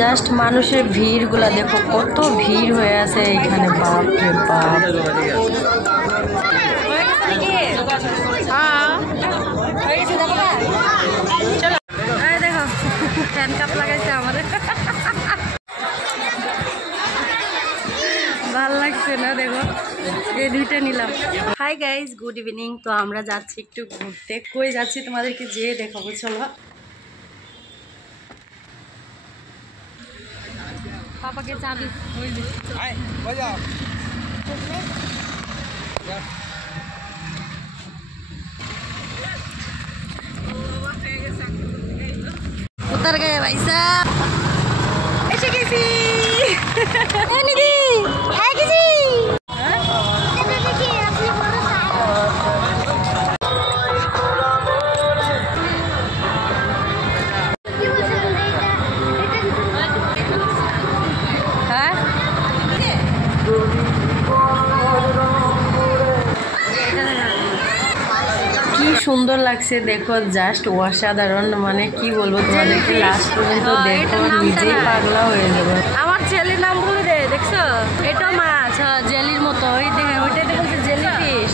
Just মানুষের ভিড়গুলা দেখো, কত ভিড় হয়ে আছে এখানে, বাপ রে বাপ। দেখো ফ্যান কাপ লাগাইছে আমাদের, ভাল লাগছে না? দেখো এই দুইটা নিলাম। Hi guys, good evening. তো আমরা যাচ্ছি একটু ঘুরতে। কই যাচ্ছি তোমাদেরকে যেয়ে দেখাবো, চলো। পাপাকে চাবি উতার গায়ে ভাইসা এসে গেছি। নিধি গেছি। সুন্দর লাগছে দেখো, জাস্ট অসাধারণ। মানে কি বলবো তোমাদেরকে, লাস্ট পর্যন্ত দেখো নিজেই পাগলা হয়ে যাবে। আমার জেলির নাম বলে দে, দেখছো? এটা মাছ, জেলির মতো। ওই দেখে ওইটাই দেখো, জেলি ফিশ।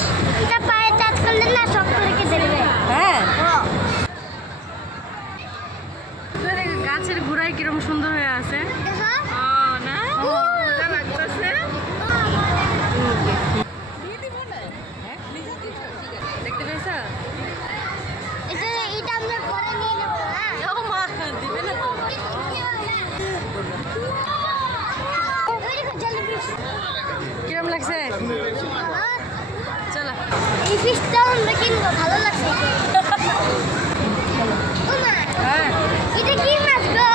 হ্যাঁ, গাছের ঘুরাই কিরকম সুন্দর হয়ে আছে না? দেখতে পেয়েছ? কিরম লাগছে? চলো এই ফিশটা আমরা কিনবো, ভালো লাগছে। হ্যাঁ, এটা কি মাছ গো?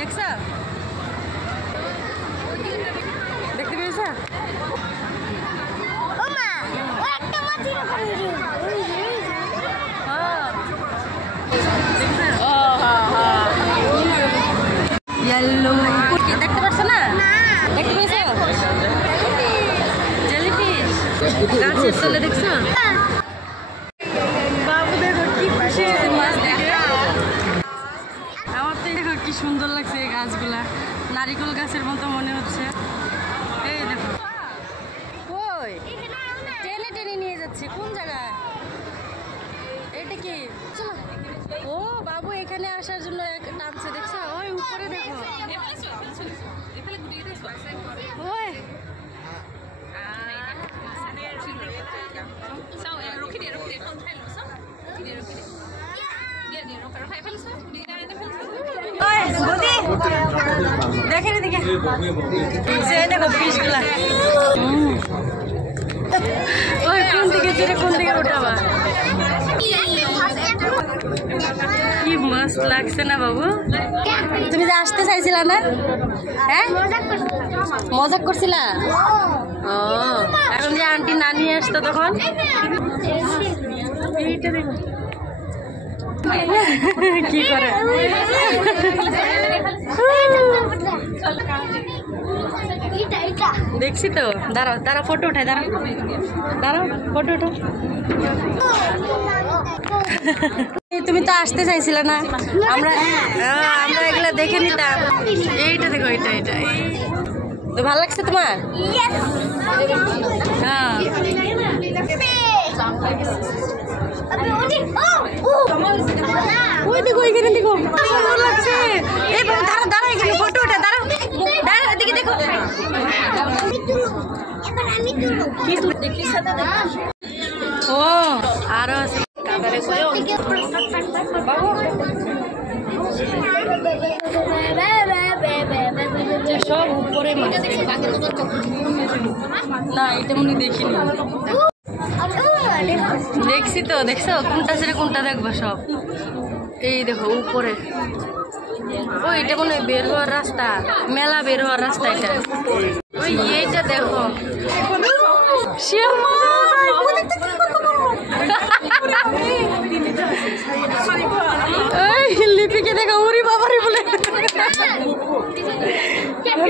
দেখছো? দেখতে পেয়েছ? ও মা, ও একটা মাছ এরকম রে। হ্যাঁ, দেখছো? ও হ্যাঁ হ্যাঁ, ইয়েলো। দেখতে পাচ্ছ না? দেখতে পেয়েছ? জেলিফিশ গাছের তলে, দেখছো? বাবু দেখো কি খুশি হয়েছে মাছ দেখে। আমার তো দেখো কি সুন্দর লাগছে এই গাছগুলা, নারিকেল গাছের মতো মনে হচ্ছে। এই দেখো, কই টেনে টেনে নিয়ে যাচ্ছে, কোন জায়গায়? এটা কি? ও বাবু এখানে আসার জন্য টানছে, দেখছো? ওই উপরে দেখো, ওই দেখে দেখে দেখো ফিশগুলা। ওই কোন দিকে ছেড়ে কোন দিকে ওঠাবা। কি মস্ত লাগছে না বাবু? তুমি যে আসতে চাইছিলা না? হ্যাঁ, মজা করছিলা? ও, এখন যে আন্টি নানি আসতো তখন এইটা দেখো কি করে। দেখছি তো, দাঁড়াও দাঁড়াও ফটো উঠাই, দাঁড়াও দাঁড়াও ফটো উঠো। তুমি তো আসতে চাইছিলে না, আমরা এগুলা দেখে নিতাম। এইটা দেখো, এটা এটা তো ভালো লাগছে তোমার? হ্যাঁ, ওই দেখো এখানে দেখো, সুন্দর লাগছে। এই দাঁড়া দাঁড়া, এখানে ফটো ওঠে, দাঁড়াও দাঁড়াও, এদিকে দেখো। ও আরো আছে সব উপরে না, এটা মনে দেখিনি। দেখছি তো, দেখছো কোনটা ছেড়ে কোনটা দেখবো সব। এই দেখো উপরে, ও এটা মনে হয় বের হওয়ার রাস্তা, মেলা বের হওয়ার রাস্তা এটা। ওই এইটা দেখো, লিপিকে দেখো, উরি বাবারি বলে।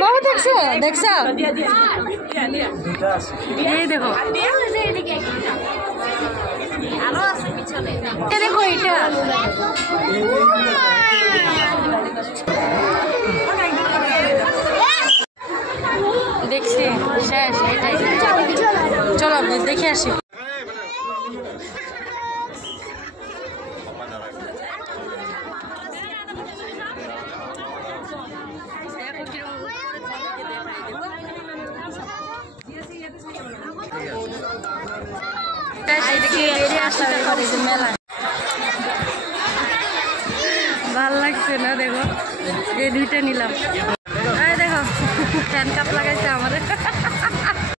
বাবা দেখছো দেখছো, এই দেখো দেখো এটা চলো দেখে আসি। ভাল লাগছে না? দেখো এই দুইটা নিলাম। দেখো ফ্যান কাপ লাগাইছে আমাদের।